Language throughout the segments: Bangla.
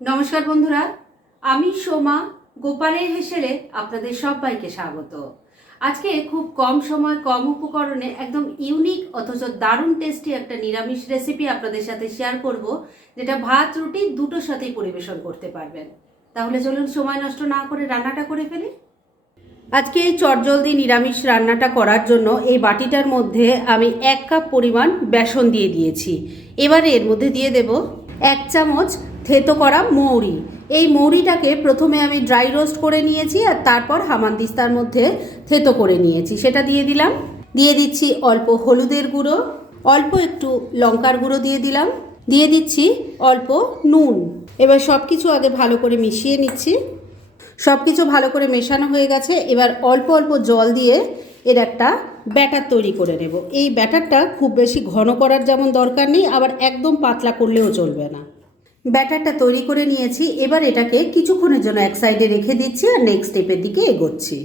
নমস্কার বন্ধুরা, আমি সোমা গোপালের হেসেলে আপনাদের সবাইকে স্বাগত। আজকে খুব কম সময় কম উপকরণে একদম ইউনিক অথচ দারুণ টেস্টি একটা নিরামিষ রেসিপি আপনাদের সাথে শেয়ার করব, যেটা ভাত রুটি দুটোর সাথেই পরিবেশন করতে পারবেন। তাহলে চলুন সময় নষ্ট না করে রান্নাটা করে ফেলি। আজকে এই চটজলদি নিরামিষ রান্নাটা করার জন্য এই বাটিটার মধ্যে আমি 1 কাপ পরিমাণ বেসন দিয়ে দিয়েছি। এবারে এর মধ্যে দিয়ে দেব 1 চামচ থেতো করা মৌরি। এই মৌরিটাকে প্রথমে আমি ড্রাই রোস্ট করে নিয়েছি আর তারপর হামানদিস্তার মধ্যে থেতো করে নিয়েছি, সেটা দিয়ে দিলাম। দিয়ে দিচ্ছি অল্প হলুদের গুঁড়ো, অল্প একটু লঙ্কার গুঁড়ো দিয়ে দিলাম, দিয়ে দিচ্ছি অল্প নুন। এবার সব কিছু আগে ভালো করে মিশিয়ে নিচ্ছি। সব কিছু ভালো করে মেশানো হয়ে গেছে। এবার অল্প অল্প জল দিয়ে এর একটা ব্যাটার তৈরি করে নেব। এই ব্যাটারটা খুব বেশি ঘন করার যেমন দরকার নেই, আবার একদম পাতলা করলেও চলবে না। ব্যাটারটা তৈরি করে নিয়েছি। এবার এটাকে কিছুক্ষণের জন্য এক সাইডে রেখে দিচ্ছি আর নেক্সট স্টেপের দিকে এগোচ্ছি।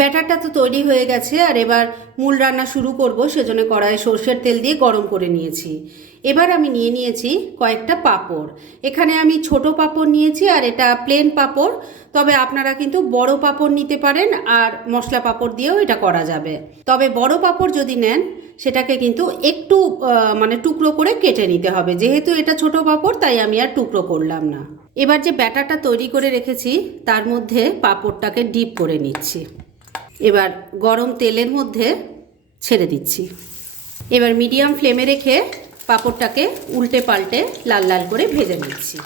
ব্যাটারটা তো তৈরি হয়ে গেছে, আর এবার মূল রান্না শুরু করব। সেজন্য কড়াইয়ে সর্ষের তেল দিয়ে গরম করে নিয়েছি। এবার আমি নিয়ে নিয়েছি কয়েকটা পাঁপড়। এখানে আমি ছোট পাঁপড় নিয়েছি আর এটা প্লেন পাঁপড়, তবে আপনারা কিন্তু বড় পাঁপড় নিতে পারেন আর মশলা পাঁপড় দিয়েও এটা করা যাবে। তবে বড় পাঁপড় যদি নেন সেটাকে কিন্তু একটু টুকরো করে কেটে নিতে হবে। যেহেতু এটা ছোট পাঁপড় তাই আমি আর টুকরো করলাম না। এবার যে ব্যাটারটা তৈরি করে রেখেছি তার মধ্যে পাঁপড়টাকে ডিপ করে নিচ্ছি। এবার গরম তেলের মধ্যে ছেড়ে দিচ্ছি। এবার মিডিয়াম ফ্লেমে রেখে পাঁপড়টাকে উল্টে পাল্টে লাল লাল করে ভেজে নিচ্ছি।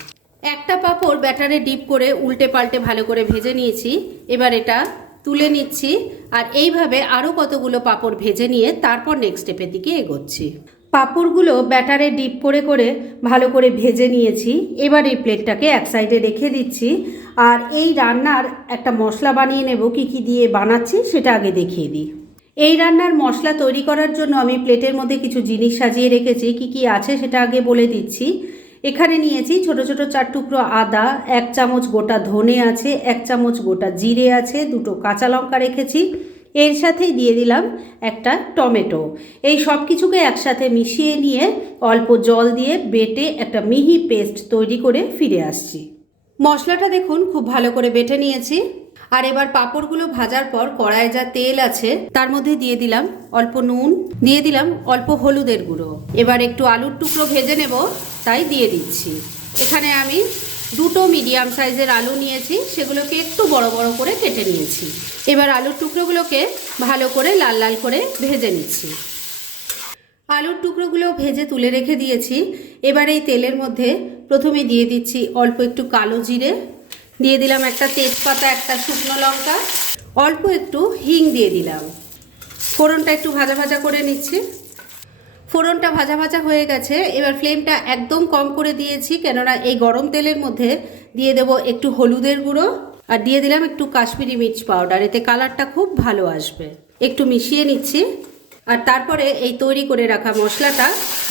একটা পাঁপড় ব্যাটারে ডিপ করে উল্টে পাল্টে ভালো করে ভেজে নিয়েছি। এবার এটা তুলে নিচ্ছি আর এইভাবে আরও কতগুলো পাঁপড় ভেজে নিয়ে তারপর নেক্সট স্টেপের দিকে এগোচ্ছি। পাঁপড়গুলো ব্যাটারে ডিপ করে করে ভালো করে ভেজে নিয়েছি। এবার এই প্লেটটাকে এক সাইডে রেখে দিচ্ছি আর এই রান্নার একটা মশলা বানিয়ে নেব। কি কি দিয়ে বানাচ্ছি সেটা আগে দেখিয়ে দিই। এই রান্নার মশলা তৈরি করার জন্য আমি প্লেটের মধ্যে কিছু জিনিস সাজিয়ে রেখেছি। কি কি আছে সেটা আগে বলে দিচ্ছি। এখানে নিয়েছি ছোট ছোট 4 টুকরো আদা, 1 চামচ গোটা ধনে আছে, 1 চামচ গোটা জিরে আছে, 2টো কাঁচা লঙ্কা রেখেছি। এর সাথেই দিয়ে দিলাম একটা টমেটো। এই সব কিছুকে একসাথে মিশিয়ে নিয়ে অল্প জল দিয়ে বেটে একটা মিহি পেস্ট তৈরি করে ফিরে আসছি। মশলাটা দেখুন খুব ভালো করে বেটে নিয়েছি। আর এবার পাঁপড়গুলো ভাজার পর কড়াইয়ে যা তেল আছে তার মধ্যে দিয়ে দিলাম অল্প নুন, দিয়ে দিলাম অল্প হলুদের গুঁড়ো। এবার একটু আলুর টুকরো ভেজে নেব তাই দিয়ে দিচ্ছি। এখানে আমি 2টো মিডিয়াম সাইজের আলু নিয়েছি, সেগুলোকে একটু বড় বড় করে কেটে নিয়েছি। এবার আলুর টুকরোগুলোকে ভালো করে লাল লাল করে ভেজে নিচ্ছি। আলুর টুকরোগুলো ভেজে তুলে রেখে দিয়েছি। এবার এই তেলের মধ্যে প্রথমে দিয়ে দিচ্ছি অল্প একটু কালো জিরে, দিয়ে দিলাম একটা তেজপাতা, একটা শুকনো লঙ্কা, অল্প একটু হিং দিয়ে দিলাম। ফোড়নটা একটু ভাজা ভাজা করে নিচ্ছি। ফোড়নটা ভাজা ভাজা হয়ে গেছে। এবার ফ্লেমটা একদম কম করে দিয়েছি, কেননা এই গরম তেলের মধ্যে দিয়ে দেব একটু হলুদের গুঁড়ো আর দিয়ে দিলাম একটু কাশ্মীরি মির্চ পাউডার। এতে কালারটা খুব ভালো আসবে। একটু মিশিয়ে নিচ্ছি আর তারপরে এই তৈরি করে রাখা মশলাটা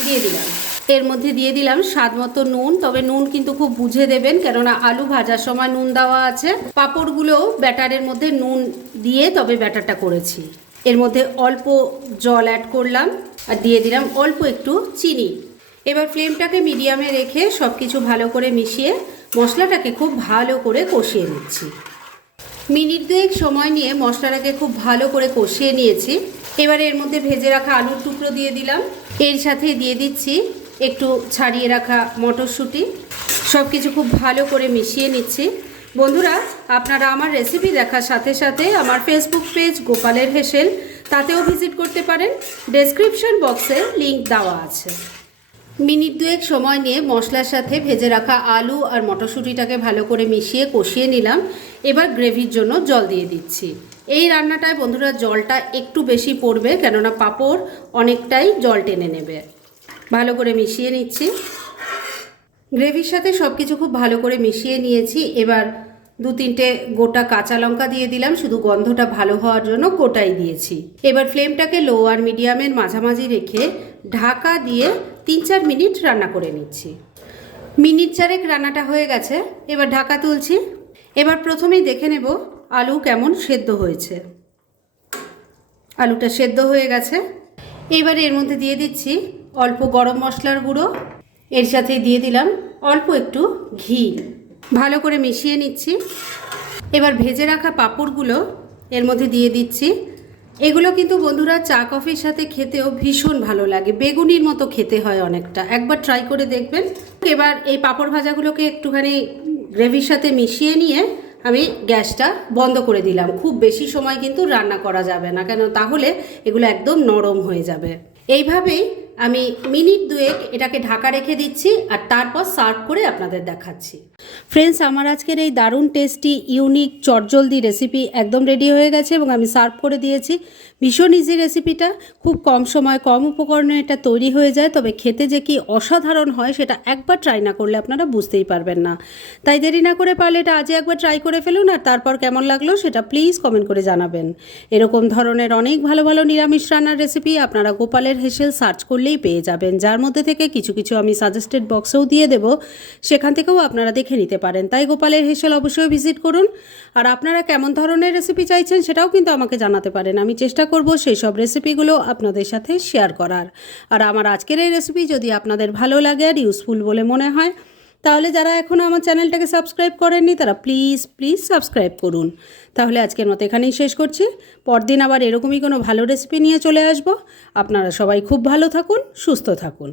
দিয়ে দিলাম। এর মধ্যে দিয়ে দিলাম স্বাদ মতো নুন, তবে নুন কিন্তু খুব বুঝে দেবেন, কেননা আলু ভাজার সময় নুন দেওয়া আছে। পাঁপড়গুলোও ব্যাটারের মধ্যে নুন দিয়ে তবে ব্যাটারটা করেছি। এর মধ্যে অল্প জল অ্যাড করলাম আর দিয়ে দিলাম অল্প একটু চিনি। এবার ফ্লেমটাকে মিডিয়ামে রেখে সব কিছু ভালো করে মিশিয়ে মশলাটাকে খুব ভালো করে কষিয়ে নিচ্ছি। মিনিট 2 সময় নিয়ে মশলাটাকে খুব ভালো করে কষিয়ে নিয়েছি। এবার এর মধ্যে ভেজে রাখা আলুর টুকরো দিয়ে দিলাম। এর সাথে দিয়ে দিচ্ছি একটু ছাড়িয়ে রাখা মটরশুঁটি। সব কিছু খুব ভালো করে মিশিয়ে নিচ্ছি। বন্ধুরা, আপনারা আমার রেসিপি দেখার সাথে সাথে আমার ফেসবুক পেজ গোপালের হেসেল, তাতেও ভিজিট করতে পারেন। ডেসক্রিপশন বক্সে লিংক দেওয়া আছে। মিনিট 2 সময় নিয়ে মশলার সাথে ভেজে রাখা আলু আর মটরশুঁটিটাকে ভালো করে মিশিয়ে কষিয়ে নিলাম। এবার গ্রেভির জন্য জল দিয়ে দিচ্ছি। এই রান্নাটায় বন্ধুরা জলটা একটু বেশি পড়বে, কেননা পাঁপড় অনেকটাই জল টেনে নেবে। ভালো করে মিশিয়ে নিচ্ছি। গ্রেভির সাথে সব কিছু খুব ভালো করে মিশিয়ে নিয়েছি। এবার 2-3টে গোটা কাঁচা লঙ্কা দিয়ে দিলাম, শুধু গন্ধটা ভালো হওয়ার জন্য গোটাই দিয়েছি। এবার ফ্লেমটাকে লো আর মিডিয়ামের মাঝামাঝি রেখে ঢাকা দিয়ে 3-4 মিনিট রান্না করে নিচ্ছি। মিনিট 4 রান্নাটা হয়ে গেছে। এবার ঢাকা তুলছি। এবার প্রথমেই দেখে নেব আলু কেমন সেদ্ধ হয়েছে। আলুটা সেদ্ধ হয়ে গেছে। এবারে এর মধ্যে দিয়ে দিচ্ছি অল্প গরম মশলার গুঁড়ো, এর সাথে দিয়ে দিলাম অল্প একটু ঘি। ভালো করে মিশিয়ে নিচ্ছি। এবার ভেজে রাখা পাঁপড়গুলো এর মধ্যে দিয়ে দিচ্ছি। এগুলো কিন্তু বন্ধুরা চা কফির সাথে খেতেও ভীষণ ভালো লাগে, বেগুনির মতো খেতে হয় অনেকটা, একবার ট্রাই করে দেখবেন। এবার এই পাঁপড় ভাজাগুলোকে একটুখানি গ্রেভির সাথে মিশিয়ে নিয়ে আমি গ্যাসটা বন্ধ করে দিলাম। খুব বেশি সময় কিন্তু রান্না করা যাবে না, কেন তাহলে এগুলো একদম নরম হয়ে যাবে। এইভাবেই আমি মিনিট 2 এটাকে ঢাকা রেখে দিচ্ছি আর তারপর সার্ভ করে আপনাদের দেখাচ্ছি। ফ্রেন্ডস, আমার আজকের এই দারুণ টেস্টি ইউনিক চটজলদি রেসিপি একদম রেডি হয়ে গেছে এবং আমি সার্ভ করে দিয়েছি। ভীষণ ইজি রেসিপিটা, খুব কম সময় কম উপকরণে এটা তৈরি হয়ে যায়, তবে খেতে যে কি অসাধারণ হয় সেটা একবার ট্রাই না করলে আপনারা বুঝতেই পারবেন না। তাই দেরি না করে পারলে এটা আজই একবার ট্রাই করে ফেলুন আর তারপর কেমন লাগলো সেটা প্লিজ কমেন্ট করে জানাবেন। এরকম ধরনের অনেক ভালো ভালো নিরামিষ রান্নার রেসিপি আপনারা গোপালের হেসেল সার্চ করলেই পেয়ে যাবেন, যার মধ্যে থেকে কিছু কিছু আমি সাজেস্টেড বক্সেও দিয়ে দেবো, সেখান থেকেও আপনারা দেখে নিতে পারেন। তাই গোপালের হেসেল অবশ্যই ভিজিট করুন। আর আপনারা কেমন ধরনের রেসিপি চাইছেন সেটাও কিন্তু আমাকে জানাতে পারেন, আমি চেষ্টা করব সেই সব রেসিপিগুলো আপনাদের সাথে শেয়ার করার। আর আমার আজকের এই রেসিপি যদি আপনাদের ভালো লাগে আর ইউজফুল বলে মনে হয়, তাহলে যারা এখনও আমার চ্যানেলটাকে সাবস্ক্রাইব করেননি তারা প্লিজ সাবস্ক্রাইব করুন। তাহলে আজকের মতো এখানেই শেষ করছি। পরদিন আবার এরকমই কোনো ভালো রেসিপি নিয়ে চলে আসব। আপনারা সবাই খুব ভালো থাকুন, সুস্থ থাকুন।